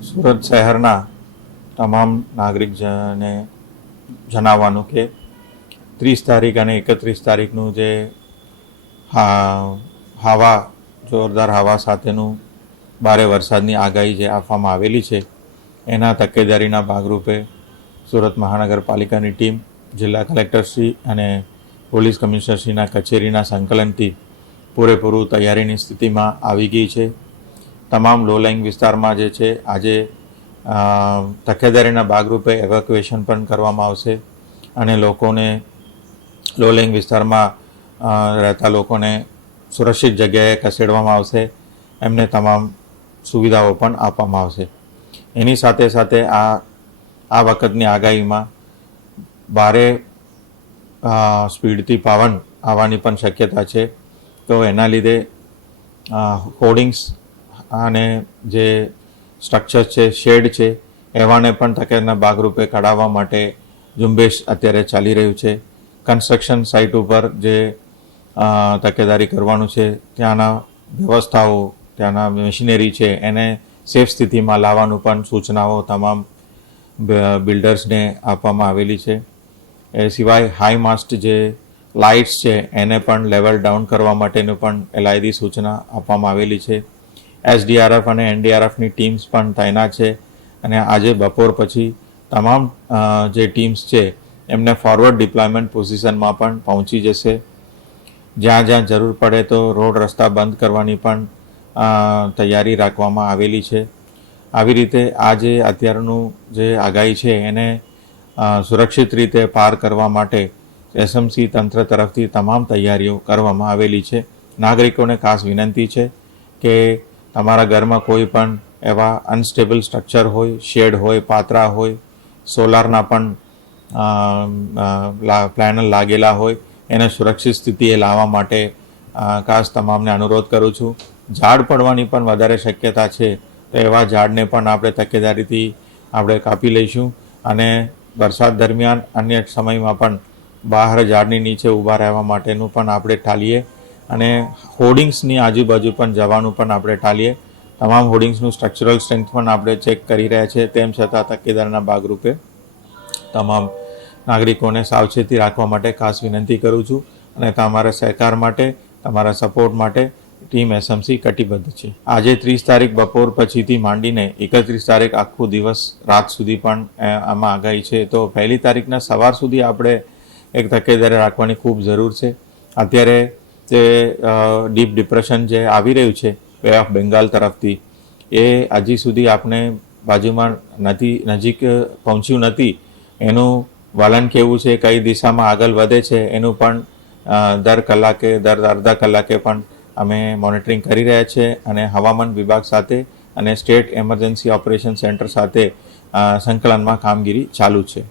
સુરત શહેરના તમામ નાગરિકજનને જણાવવાનું કે 30 તારીખ અને 31 તારીખનું જે હવા જોરદાર હવા સાથેનું ભારે વરસાદની આગાહી જે આપવામાં આવેલી છે એના તકેદારીના ભાગરૂપે સુરત મહાનગરપાલિકાની ટીમ જિલ્લા કલેક્ટરશ્રી અને પોલીસ કમિશનરશ્રીના કચેરીના સંકલનથી પૂરેપૂરું તૈયારીની સ્થિતિમાં આવી ગઈ છે. તમામ લો લાઇંગ વિસ્તારમાં જે છે આજે તકેદારીના ભાગરૂપે એવેક્યુએશન પણ કરવામાં આવશે અને લોકોને લો લાઇંગ વિસ્તારમાં રહેતા લોકોને સુરક્ષિત જગ્યાએ ખસેડવામાં આવશે. એમને તમામ સુવિધાઓ પણ આપવામાં આવશે. એની સાથે સાથે આ વખતની આગાહીમાં ભારે સ્પીડથી પવન આવવાની પણ શક્યતા છે. તો એના લીધે હોર્ડિંગ્સ અને જે સ્ટ્રક્ચર છે, શેડ છે, એવાને પણ તકેદારીના ભાગરૂપે કઢાવવા માટે ઝુંબેશ અત્યારે ચાલી રહ્યું છે. કન્સ્ટ્રક્શન સાઇટ ઉપર જે તકેદારી કરવાનું છે ત્યાંના વ્યવસ્થાઓ, ત્યાંના મશીનરી છે એને સેફ સ્થિતિમાં લાવવાનું પણ સૂચનાઓ તમામ બિલ્ડર્સને આપવામાં આવેલી છે. એ સિવાય હાઈ માસ્ટ જે લાઇટ્સ છે એને પણ લેવલ ડાઉન કરવા માટેનું પણ એલાયદી સૂચના આપવામાં આવેલી છે. SDRF અને NDRFની ટીમ્સ પણ તૈનાત છે અને આજે બપોર પછી તમામ જે ટીમ્સ છે એમને ફોરવર્ડ ડિપ્લોયમેન્ટ પોઝિશનમાં પણ પહોંચી જશે. જ્યાં જ્યાં જરૂર પડે તો રોડ રસ્તા બંધ કરવાની પણ તૈયારી રાખવામાં આવેલી છે. આવી રીતે આ જે અત્યારનું જે આગાહી છે એને સુરક્ષિત રીતે પાર કરવા માટે SMC તંત્ર તરફથી તમામ તૈયારીઓ કરવામાં આવેલી છે. નાગરિકોને ખાસ વિનંતી છે કે તમારા ઘરમાં કોઈ પણ એવા અનસ્ટેબલ સ્ટ્રક્ચર હોય, શેડ હોય, પાતરા હોય, સોલારના પણ પેનલ લાગેલા હોય એને સુરક્ષિત સ્થિતિએ લાવવા માટે ખાસ તમામને અનુરોધ કરું છું. ઝાડ પડવાની પણ વધારે શક્યતા છે તો એવા ઝાડને પણ આપણે તકેદારીથી આપણે કાપી લઈશું અને વરસાદ દરમિયાન અન્ય સમયમાં પણ બહાર ઝાડની નીચે ઊભા રહેવા માટેનું પણ આપણે ટાળીએ અને હોર્ડિંગ્સની આજુબાજુ પણ જવાનું પણ આપણે ટાળીએ. તમામ હોર્ડિંગ્સનું સ્ટ્રક્ચરલ સ્ટ્રેન્થ પણ આપણે ચેક કરી રહ્યા છીએ. તેમ છતાં તકેદારીના ભાગરૂપે તમામ નાગરિકોને સાવચેતી રાખવા માટે ખાસ વિનંતી કરું છું અને તમારા સહકાર માટે, તમારા સપોર્ટ માટે ટીમ SMC કટિબદ્ધ છે. આજે 30 તારીખ બપોર પછીથી માંડીને 31 તારીખ આખો દિવસ રાત સુધી પણ આમાં આગાહી છે. તો 1 તારીખના સવાર સુધી આપણે એક તકેદારી રાખવાની ખૂબ જરૂર છે. અત્યારે જે ડીપ ડિપ્રેશન જે આવી રહ્યું છે બે ઓફ બેંગાલ તરફથી એ હજી સુધી આપણે બાજુમાં નજીક પહોંચ્યું નથી. એનું વલણ કેવું છે, કઈ દિશામાં આગળ વધે છે એનું પણ દર કલાકે, દર અડધા કલાકે પણ અમે મોનિટરિંગ કરી રહ્યા છીએ અને હવામાન વિભાગ સાથે અને સ્ટેટ એમરજન્સી ઓપરેશન સેન્ટર સાથે સંકલનમાં કામગીરી ચાલુ છે.